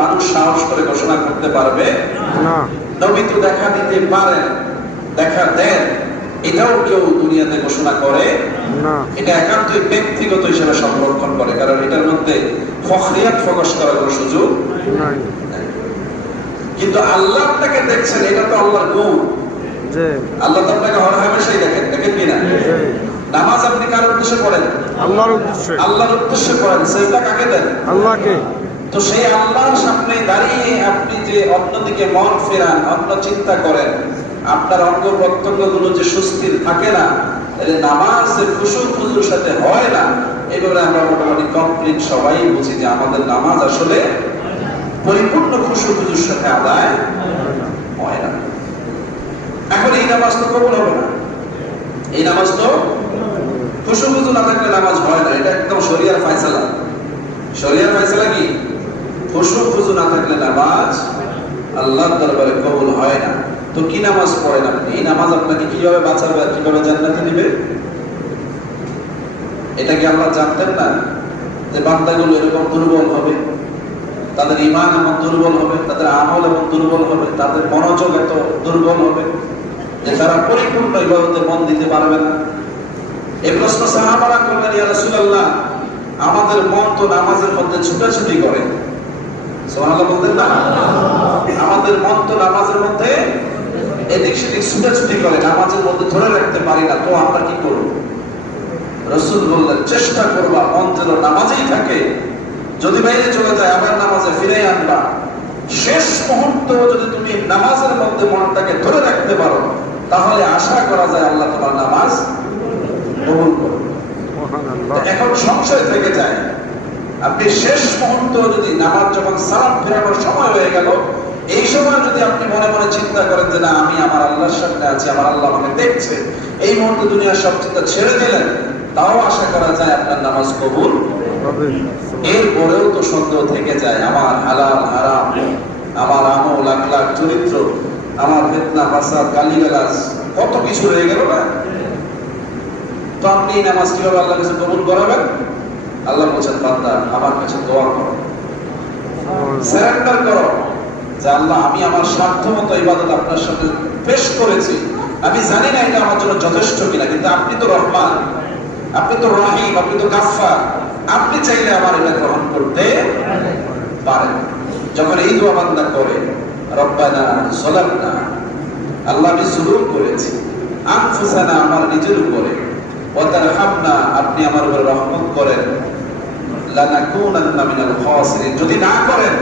মানুষ সাহস করে ঘোষণা করতে পারবে না। নবী তো দেখা দিতে পারেন, দেখা দেন, এটাও কেউ দুনিয়াতে ঘোষণা করে না। এটা একান্তই ব্যক্তিগত হিসেবে সংরক্ষণ করে, কারণ এটার মধ্যে ফখরিয়াত প্রকাশ করার কোনো সুযোগ নাই। কিন্তু আল্লাহ আপনাকে দেখছেন, এটা তো আল্লাহর গুণ। আল্লাহ তো আপনাকে হরহামেশাই দেখেন, দেখেন কিনা? নামাজ আপনি কার উদ্দেশ্যে পড়েন? আল্লাহর উদ্দেশ্যে। আল্লাহর উদ্দেশ্যে পড়েন। সেজদা কাকে দেন? আল্লাহকে। তো সেই আল্লাহর সামনে দাঁড়িয়ে আপনি যে অন্যদিকে মন ফেরান, অন্য চিন্তা করেন, আপনার অঙ্গ প্রত্যঙ্গ গুলো যে সুস্থির থাকে না, নামাজের খুশুক খুজুর সাথে হয় না, এইভাবে আমরা মোটামুটি কমপ্লিট সবাই বুঝি যে আমাদের নামাজ আসলে পরিপূর্ণ খুশুক খুজুর সাথে আদায় হয় না। এখন এই নামাজ তো কবুল হবে না, এই নামাজ তো খুশুক খুজুর না থাকলে নামাজ হয় না। এটা একদম শরিয়ার ফায়সালা। শরিয়ার ফায়সালা কি? খুশুক খুজুর না থাকলে নামাজ আল্লাহর দরবারে কবুল হয় না। তো কি নামাজ পড়েন আপনি? এই নামাজ আপনাকে কিভাবে বাঁচাবে, কিভাবে জান্নাতে দিবে? এটা কি আল্লাহ জানতেন না যে বান্দাগুলো এরকম দুর্বল হবে, তাদের ঈমান এমন দুর্বল হবে, তাদের আমল এমন দুর্বল হবে, তাদের মনোযোগ এত দুর্বল হবে যে তারা পরিপূর্ণ ইবাদতে মন দিতে পারবে না? এই প্রশ্ন সাহাবারা করলেন, ইয়া রাসূলুল্লাহ, আমাদের মন তো নামাজের মধ্যে ছুটাছুটি করে। সুবহানাল্লাহ বলতেন না? আমাদের মন তো নামাজের মধ্যে এদিক সেদিক ছুটাছুটি করে, নামাজের মধ্যে ধরে রাখতে পারি না, তো আমরা কি করব? রাসূল বললেন, চেষ্টা করবা মন যেন নামাজেই থাকে, যদি বাইরে চলে যায় আবার নামাজে ফিরে আনবা। শেষ মুহূর্ত যদি তুমি নামাজের মধ্যে মনটাকে ধরে রাখতে পারো, তাহলে আশা করা যায় আল্লাহ তোমার নামাজ কবুল করবে। এখন সংশয় থেকে যায়, আপনি শেষ মুহূর্ত যদি নামাজ যখন সালাম ফেরানোর সময় হয়ে গেল, এই সময় যদি আপনি মনে মনে চিন্তা করেন যে না, আমি আমার আল্লাহর সামনে আছি, আমার আল্লাহ আমাকে দেখছে, এই মুহূর্তে দুনিয়ার সব চিন্তা ছেড়ে দিলেন, তাও আশা করা যায় আপনার নামাজ কবুল হবে। এরপরেও তো সন্দেহ থেকে যায়, আমার হালাল হারাম, আমার আমল আখলাক চরিত্র, আমার ফিতনা ফাসাদ গালিগালাজ কত কিছু রয়ে গেল না? তো আপনি এই নামাজ কিভাবে আল্লাহর কাছে কবুল করাবেন? আল্লাহ বলছেন, বান্দা আমার কাছে দোয়া করো, সারেন্ডার করো যে আল্লাহ, আমি আমার সাধ্যমতো ইবাদত আপনার সাথে পেশ করেছি, আমি জানি না এটা আমার জন্য যথেষ্ট কিনা, কিন্তু আপনি তো রহমান, আপনি তো রহিম, আপনি তো গাফফার, আপনি চাইলে আমার এটা গ্রহণ করতে পারেন। যখন এই দোয়া বান্দা করে, রব্বানা যালামনা, আল্লাহ আমি জুলুম করেছি, আনফুসানা, আমার নিজের উপরে, ওয়া তারহামনা, আপনি আমার উপরে রহমত করেন, লানাকুনান্না মিনাল খাসিরিন, যদি না করেন